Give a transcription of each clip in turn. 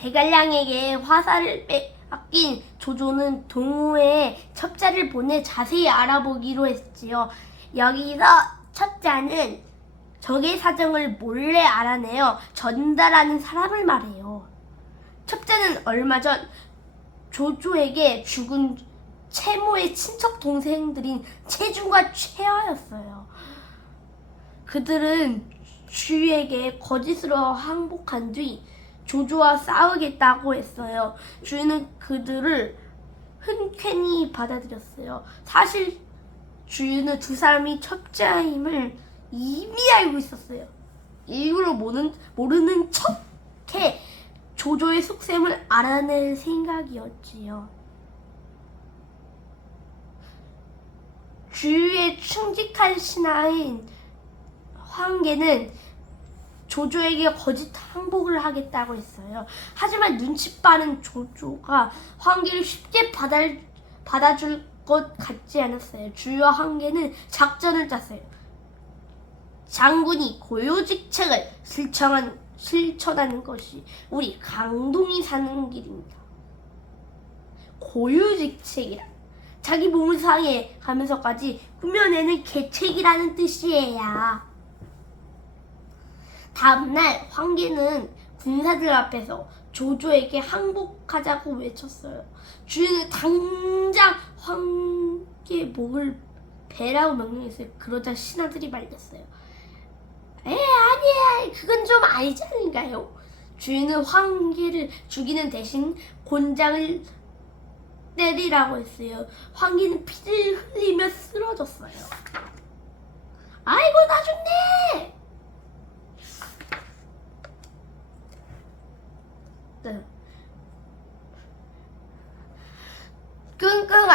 제갈량에게 화살을 빼앗긴 조조는 동호회에 첩자를 보내 자세히 알아보기로 했지요. 여기서 첩자는 적의 사정을 몰래 알아내어 전달하는 사람을 말해요. 첩자는 얼마 전 조조에게 죽은 채모의 친척 동생들인 채중과 채화였어요. 그들은 주에게 거짓으로 항복한 뒤 조조와 싸우겠다고 했어요. 주는 그들을 흔쾌히 받아들였어요. 사실 주유는 두 사람이 첩자임을 이미 알고 있었어요. 일부러 모르는 척해 조조의 속셈을 알아낼 생각이었지요. 주유의 충직한 신하인 황계는 조조에게 거짓 항복을 하겠다고 했어요. 하지만 눈치 빠른 조조가 황계를 쉽게 받아줄 것 같지 않았어요. 주유와 황계는 작전을 짰어요. 장군이 고요직책을 실천하는 것이 우리 강동이 사는 길입니다. 고요직책이라 자기 몸을 상해 가면서까지 꾸며내는 계책이라는 뜻이에요. 다음날 황계는 군사들 앞에서 조조에게 항복하자고 외쳤어요. 주인은 당장 황계 목을 베라고 명령했어요. 그러자 신하들이 말렸어요. 아니야, 그건 좀 아니지 않은가요? 주인은 황계를 죽이는 대신 곤장을 때리라고 했어요. 황계는 피를 흘리며 쓰러졌어요. 아이고, 나 죽네! 끙끙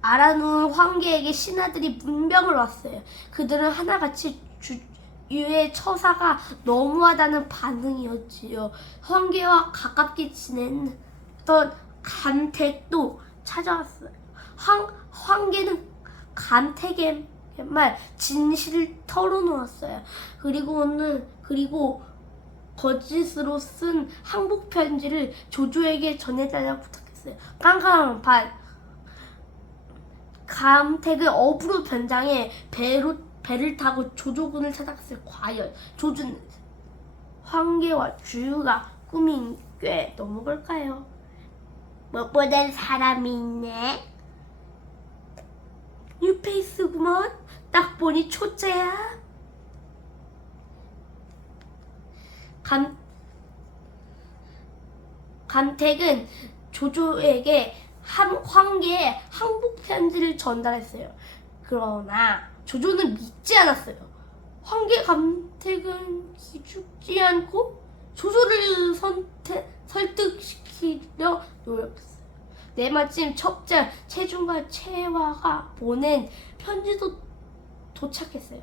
앓아누운 황계에게 신하들이 문병을 왔어요. 그들은 하나같이 주유의 처사가 너무하다는 반응이었지요. 황계와 가깝게 지냈던 감택도 찾아왔어요. 황계는 감택에만 진실을 털어놓았어요. 그리고 거짓으로 쓴 항복 편지를 조조에게 전해달라고 부탁했어요. 깜깜한 밤 감택은 어부로 변장해 배를 타고 조조군을 찾아갔어요. 과연 조조는 황계와 주유가 꾸민 꽤 너무 걸까요? 못보던 사람이 있네. 뉴페이스구먼. 딱 보니 초짜야. 감택은 조조에게 황계의 항복 편지를 전달했어요. 그러나 조조는 믿지 않았어요. 황계 감택은 기죽지 않고 조조를 설득시키려 노력했어요. 내마침 첩자 채중과 채화가 보낸 편지도 도착했어요.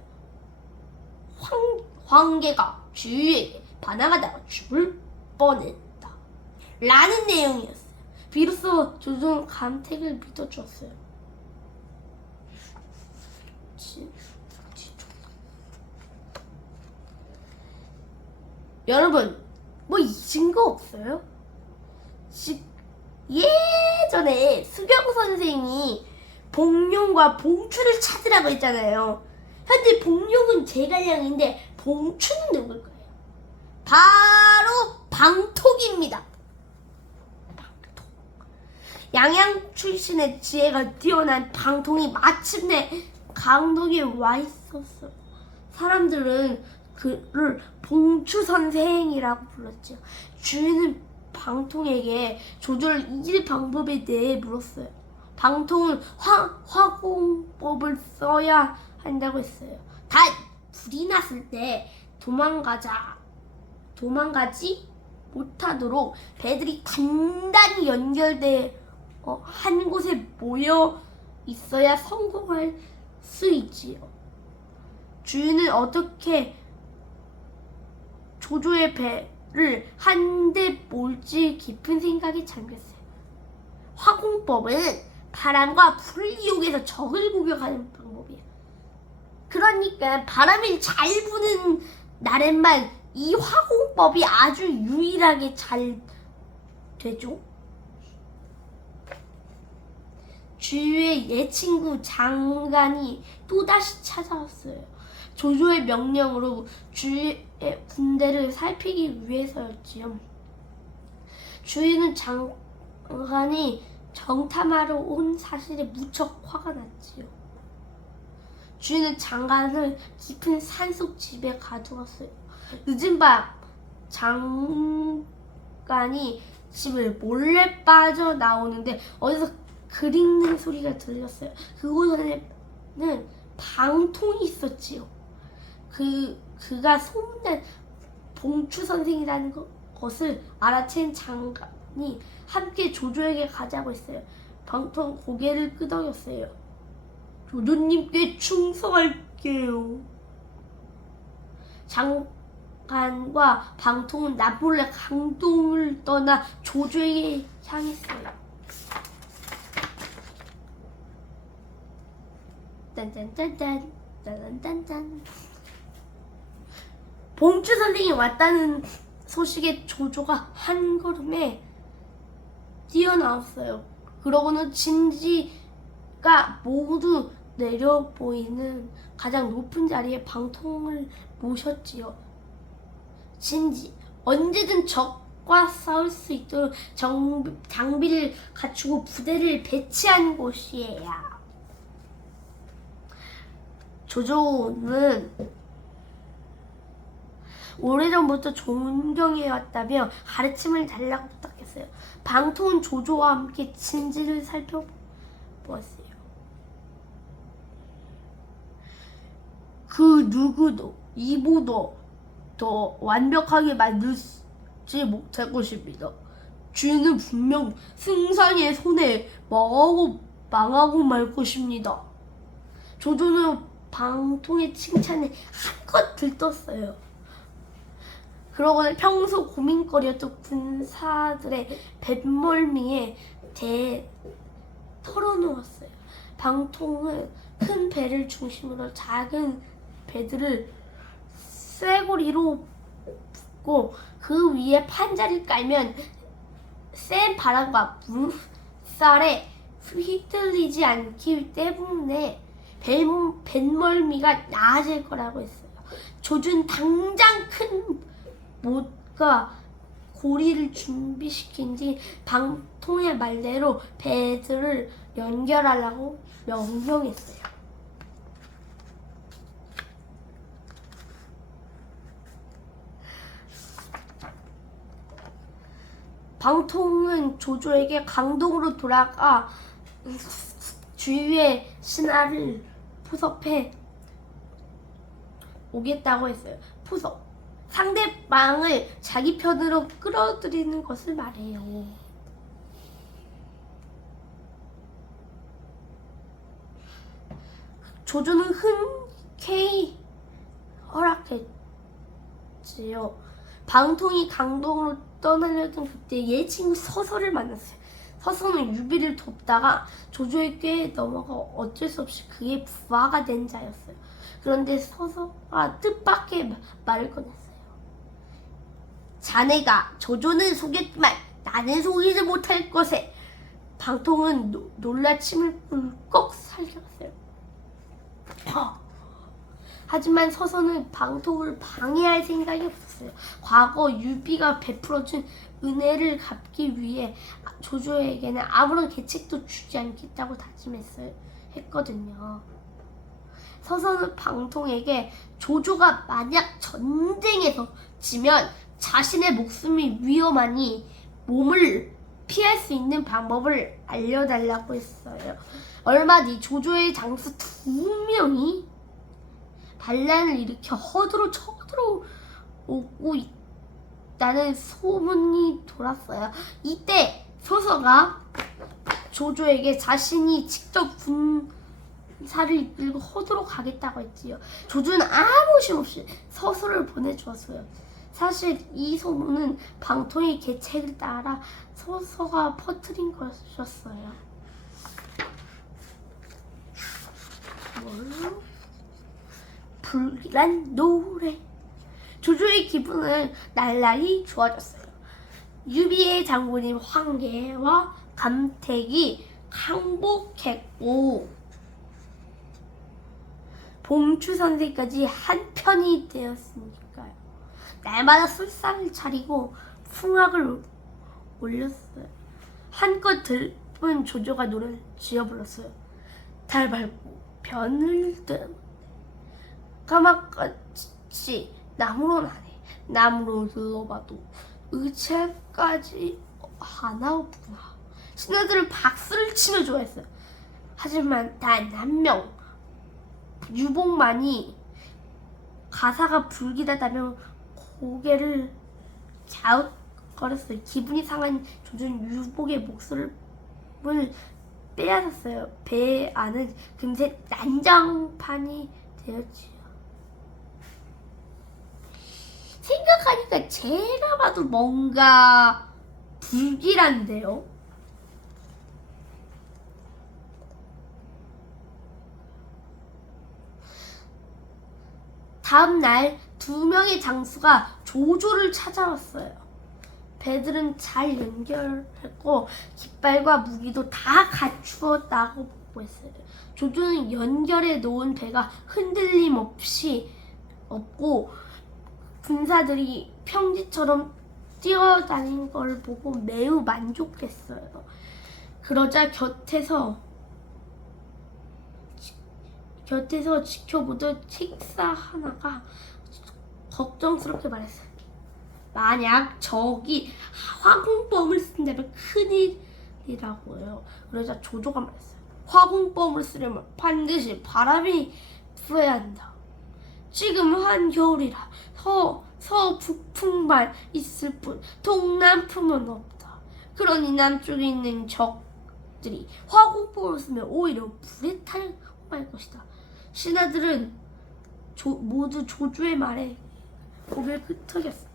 황계가 주유에게 반항하다가 죽을 뻔했다 라는 내용이었어요. 비로소 조조는 감택을 믿어주었어요. 여러분, 뭐 잊은 거 없어요? 예전에 수경 선생이 봉룡과 봉추를 찾으라고 했잖아요. 현재 봉룡은 제갈량인데 봉추는 누굴까요? 바로 방톡입니다. 방톡. 양양 출신의 지혜가 뛰어난 방통이 마침내 강동에 와 있었어요. 사람들은 그를 봉추 선생이라고 불렀죠. 주인은 방통에게 조조를 이길 방법에 대해 물었어요. 방통은 화공법을 써야 한다고 했어요. 단 불이 났을 때 도망가지 못하도록 배들이 단단히 연결돼 한 곳에 모여 있어야 성공할 수 있지요. 주인은 어떻게 조조의 배를 한 대 몰지 깊은 생각에 잠겼어요. 화공법은 바람과 불을 이용해서 적을 공격하는 방법이에요. 그러니까 바람이 잘 부는 날에만 이 화공법이 아주 유일하게 잘 되죠. 주유의 옛 친구 장관이 또다시 찾아왔어요. 조조의 명령으로 주유의 군대를 살피기 위해서였지요. 주유는 장관이 정탐하러 온 사실에 무척 화가 났지요. 주유는 장관을 깊은 산속 집에 가두었어요. 늦은 밤 장관이 집을 몰래 빠져나오는데 어디서 글 읽는 소리가 들렸어요. 그곳에는 방통이 있었지요. 그가 소문난 봉추 선생이라는 것을 알아챈 장관이 함께 조조에게 가자고 했어요. 방통 고개를 끄덕였어요. 조조님께 충성할게요. 장관과 방통은 나몰래 강동을 떠나 조조에게 향했어요. 짠짠짠짠 짠짠짠. 봉추 선생이 왔다는 소식에 조조가 한 걸음에 뛰어나왔어요. 그러고는 진지가 모두 내려 보이는 가장 높은 자리에 방통을 모셨지요. 진지, 언제든 적과 싸울 수 있도록 장비를 갖추고 부대를 배치한 곳이에요. 조조는 오래전부터 존경해왔다며 가르침을 달라고 부탁했어요. 방통은 조조와 함께 진지를 살펴보았어요. 그 누구도 이보다 더 완벽하게 만들지 못할 것입니다. 주인은 분명 승상의 손에 망하고 말 것입니다. 조조는 방통의 칭찬에 한껏 들떴어요. 그러고는 평소 고민거리였던 군사들의 뱃멀미에 대해 털어놓았어요. 방통은 큰 배를 중심으로 작은 배들을 쇠고리로 붓고 그 위에 판자를 깔면 센 바람과 물살에 휘둘리지 않기 때문에 뱃멀미가 나아질 거라고 했어요. 조준 당장 큰 못과 고리를 준비시킨 뒤 방통의 말대로 배들을 연결하라고 명령했어요. 방통은 조조에게 강동으로 돌아가 주유의 신하를 포섭해 오겠다고 했어요. 포섭, 상대방을 자기 편으로 끌어들이는 것을 말해요. 조조는 흔쾌히 허락했지요. 방통이 강동으로 떠나려던 그때 옛 친구 서서를 만났어요. 서서는 유비를 돕다가 조조의 꾀에 넘어가 어쩔 수 없이 그의 부하가 된 자였어요. 그런데 서서가 뜻밖의 말을 꺼냈어요. 자네가 조조는 속였지만 나는 속이지 못할 것에. 방통은 놀라 침을 꿀꺽 살렸어요. 하지만 서서는 방통을 방해할 생각이 없었어요. 과거 유비가 베풀어준 은혜를 갚기 위해 조조에게는 아무런 계책도 주지 않겠다고 했거든요. 서서는 방통에게 조조가 만약 전쟁에서 지면 자신의 목숨이 위험하니 몸을 피할 수 있는 방법을 알려달라고 했어요. 얼마 뒤 조조의 장수 2명이 반란을 일으켜 허드로 쳐들어오고 있다는 소문이 돌았어요. 이때 서서가 조조에게 자신이 직접 군사를 이끌고 허드로 가겠다고 했지요. 조조는 아무 심 없이 서서를 보내주었어요. 사실 이 소문은 방통의 계책을 따라 서서가 퍼뜨린 것이었어요. 불길한 노래. 조조의 기분은 날라리 좋아졌어요. 유비의 장군인 황계와 감택이 항복했고 봉추 선생까지 한편이 되었으니까요. 날마다 술상을 차리고 풍악을 올렸어요. 한껏 들은 조조가 노래를 지어 불렀어요. 달 밝고 별을 든 까맣같이 나무로 나네. 나무로 둘러봐도 의체까지 하나 없구나. 신하들은 박수를 치며 좋아했어요. 하지만 단 한 명 유복만이 가사가 불길하다며 고개를 갸웃거렸어요. 기분이 상한 조조는 유복의 목소리를 빼앗았어요. 배 안은 금세 난장판이 되었지요. 생각하니까 제가 봐도 뭔가 불길한데요. 다음 날 2명의 장수가 조조를 찾아왔어요. 배들은 잘 연결했고 깃발과 무기도 다 갖추었다고 보고했어요. 조조는 연결해 놓은 배가 흔들림 없이 없고 군사들이 평지처럼 뛰어다니는 걸 보고 매우 만족했어요. 그러자 곁에서 지켜보던 책사 하나가 걱정스럽게 말했어요. 만약 적이 화공범을 쓴다면 큰일이라고요. 그러자 조조가 말했어요. 화공범을 쓰려면 반드시 바람이 불어야 한다. 지금 한겨울이라 서북풍만 있을 뿐 동남풍은 없다. 그러니 남쪽에 있는 적들이 화공범을 쓰면 오히려 불에 탈할 것이다. 신하들은 모두 조조의 말에 고개를 끄덕였어요.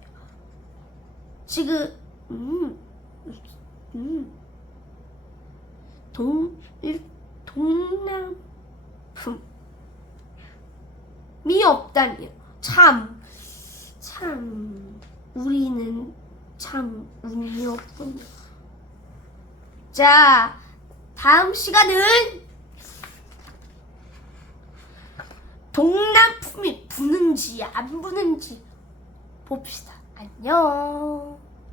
지금 동남풍이 없다니요. 참 우리는 참 운이 없군요. 자, 다음 시간은 동남풍이 부는지 안 부는지 봅시다. 안녕.